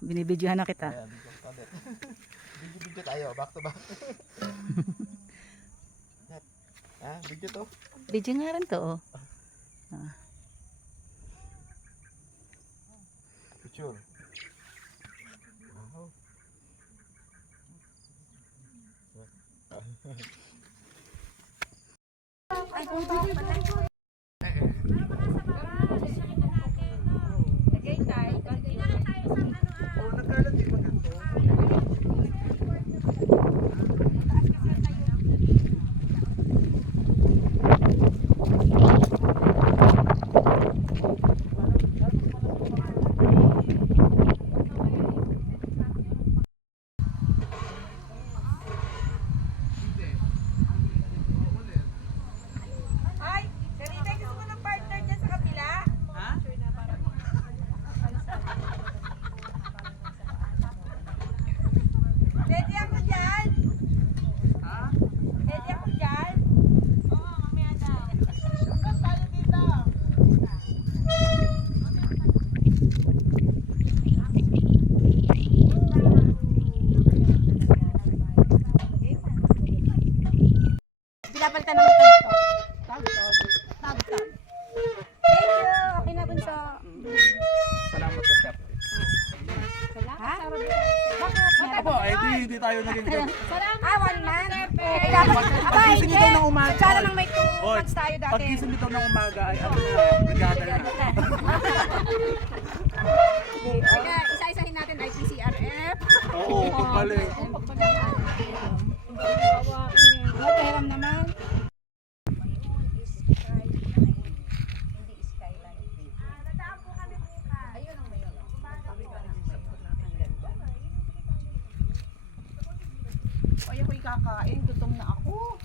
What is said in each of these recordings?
Binibidyohan na kita. Ayan, video tayo, back to back. Video to. Video nga rin to, oh. Picture. Wow. Ay, kung pa pala. Lagay tayo. Oh, nagkalat din maganda. Ay, Sarita, gusto mo ng partner dyan sa kabila? Ha? Ready ako dyan? Ha? Ready ako dyan? Oo, mamaya daw. Tayo dito. Pinapalitan naman tayo ito. Tag. Thank you. Okay na bunso. Salamat sa chef. Ha? Bakit? Apo, hindi tayo naging One man? Abay, Pagising nito ng umaga. Sana nang may 2 months tayo dati. Pagkising nito ng umaga ay ano na, brigada na. Kaya isa-isahin natin ay PCRF. Oo, pagpali. Mahiram naman. Ay, ako'y kakain. Gutom na ako.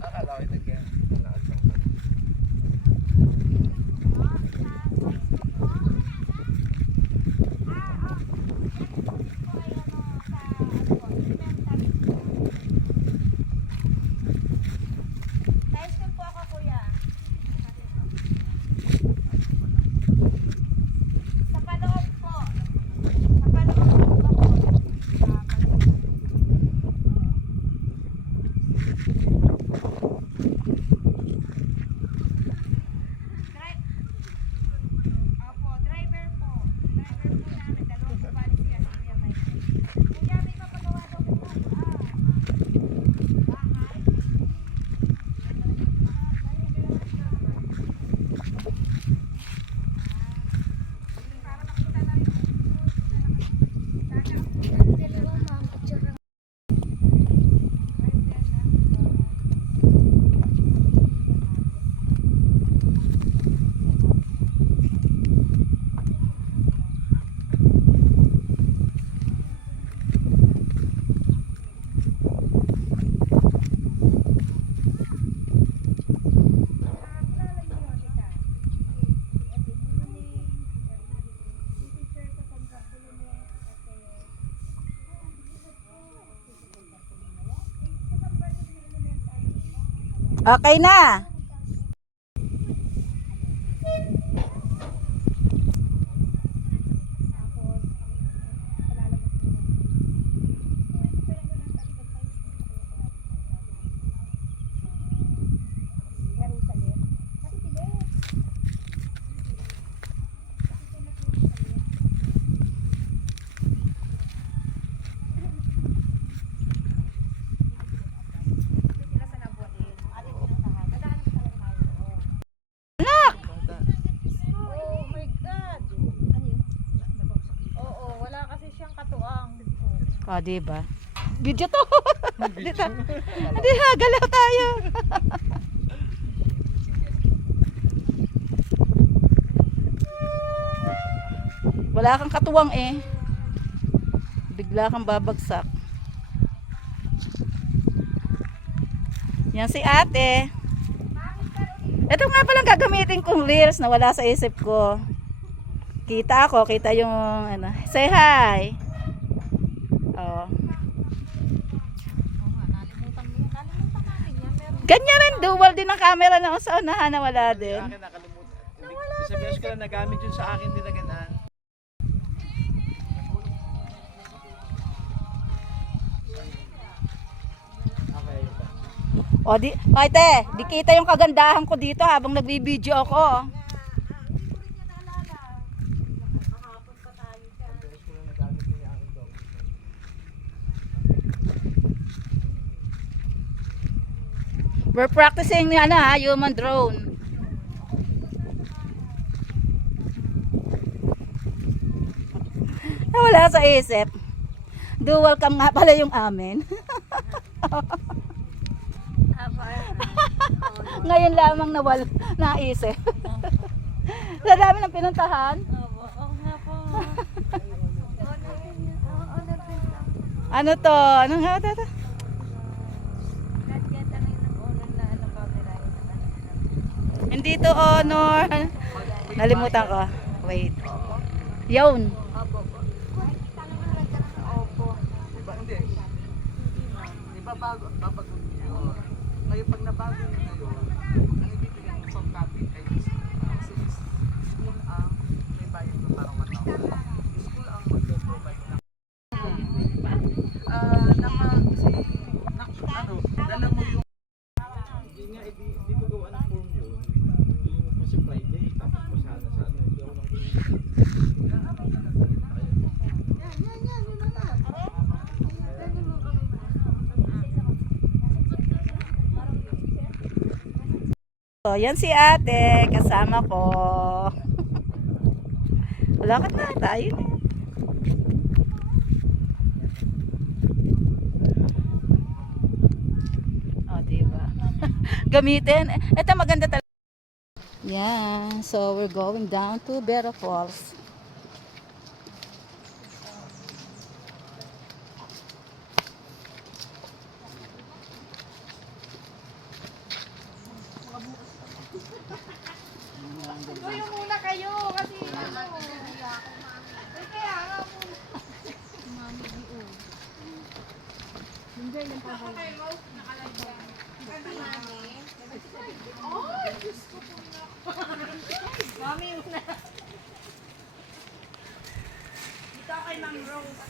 Akala ko nagyan. High school po ako, kuya. Sa paloob po. Sa paloob po ako. Opo, driver po. Driver po namin. Dalawang kubali siya sa Kuya Michael. Kuya, may papagawa daw po. Bahay. Okay na. O, diba? Video to. Dito. Hindi ha, galaw tayo. Wala kang katuwang eh. Bigla kang babagsak. Yan si ate. Ito nga palang gagamitin kong reels na wala sa isip ko. Kita ako, kita yung ano. Say hi. Oh. Ganyan rin, dual din ang camera na sa unahan na wala din. Akin nakalimutan. Sa beses ko lang nagamit yun sa akin din na ganaan. Okay. O di, ate, di kita yung kagandahan ko dito habang nagbibideo ako. We're practicing ano ha, human drone. Wala sa isip. Dual cam nga pala yung amin. Ngayon lamang naisip. Sa dami ng pinuntahan. Ano to? Ano nga ito? Hindi to honor. Nalimutan ko. Wait. Yun. Diba hindi? Diba bago ngayon pag nabago nyo ngayon, ang ibibigay ng soft copy ay school ang may bayad na parang 1,000. School ang mag-provide ng dala mo yung hindi nga, hindi ko gawa ng form yun. Yung kasi Friday, tapos po sana sa ano, hindi ako nang So, yan si ate, kasama ko. Wala ka na, tayo na. O, diba? Gamitin. Ito maganda talaga. Yan, so we're going down to Vera Falls. Kayo muna kayo kasi ano. Kaya nga po. Hindi yung pabay. Ay, Diyos ko po na. Mami, una. Dito kay Ma'am Rose.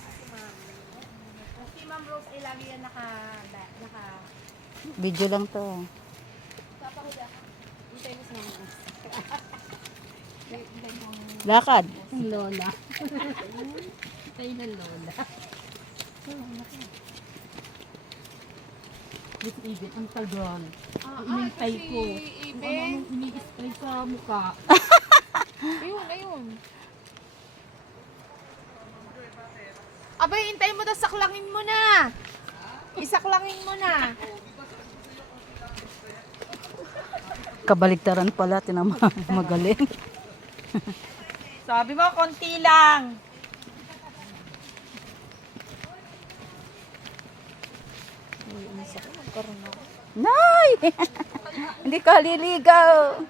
Si Ma'am Rose ay lagi yan naka Video lang to. papahuda. Hintay mo si Ma'am Rose. Lakad. Ang lola. Tayo ng lola. This Ibit, ang tagal. Inintay ko. Ano ini-spray sa mukha. Ayun. Abay, hintayin mo daw, saklangin mo na. Isaklangin mo na. Kabaligtaran pala, magaling. Sabi mo, konti lang. Nay! Hindi ka liligaw.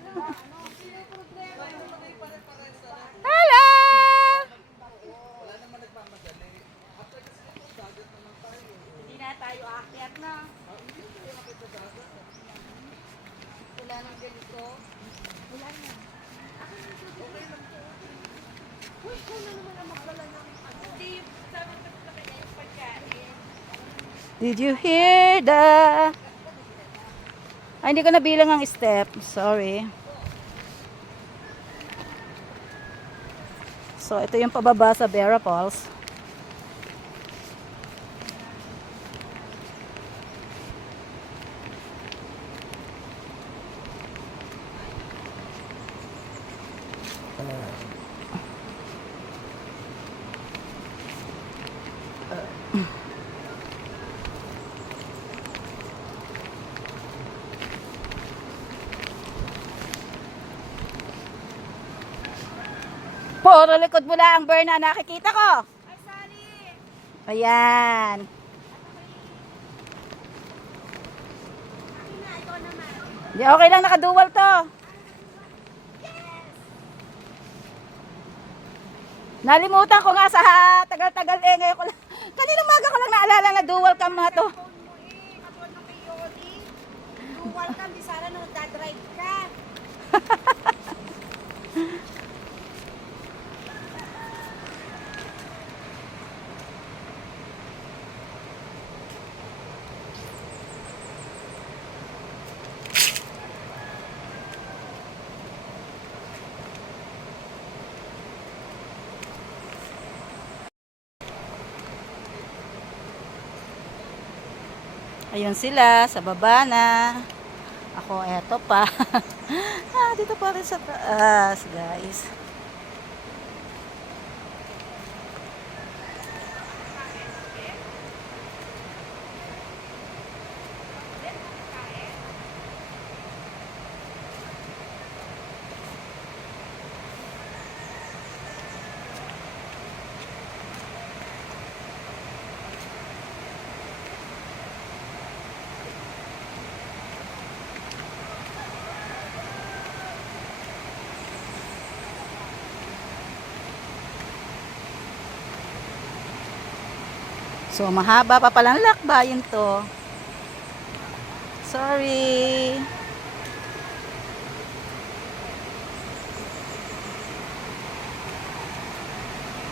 Hello! Hindi na tayo aakyat na. Wala nang ganito. Wala na. Uy, kung na naman ang magdala ng ano. Hindi, sabi ko sa kanya yung pagkain. Did you hear the... Ay, hindi ko nabilang ang step. Sorry. So, ito yung pababa sa Vera Falls. Puro likod mo lang ang burn na nakikita ko. Ayan. Di okay lang nakaduwal to. Nalimutan ko nga sa tagal-tagal ngayon ko lang. Kaninang umaga ko lang naalala na dual cam nga to. Katulad ng kay Yoli. Welcome, di sana nung nagdadrive ka. Ayun sila, sa baba na. Ako, eto pa. Dito pa rin sa taas, guys. So, mahaba pa palang lakbayin to. Sorry.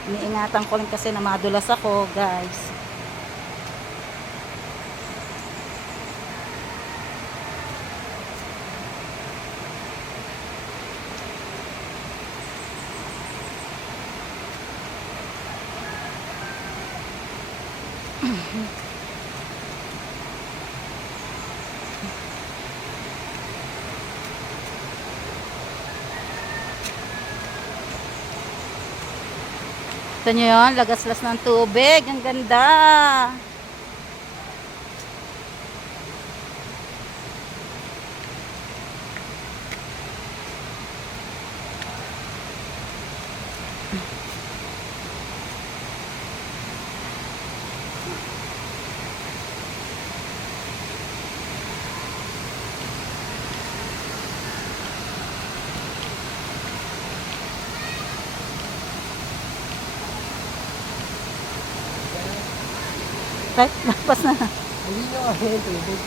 Iniingatan ko lang kasi na madulas ako, guys. Ito nyo yun, lagaslas ng tubig. Ang ganda. Right, lapas na. Hindi nyo kasi yung tubig.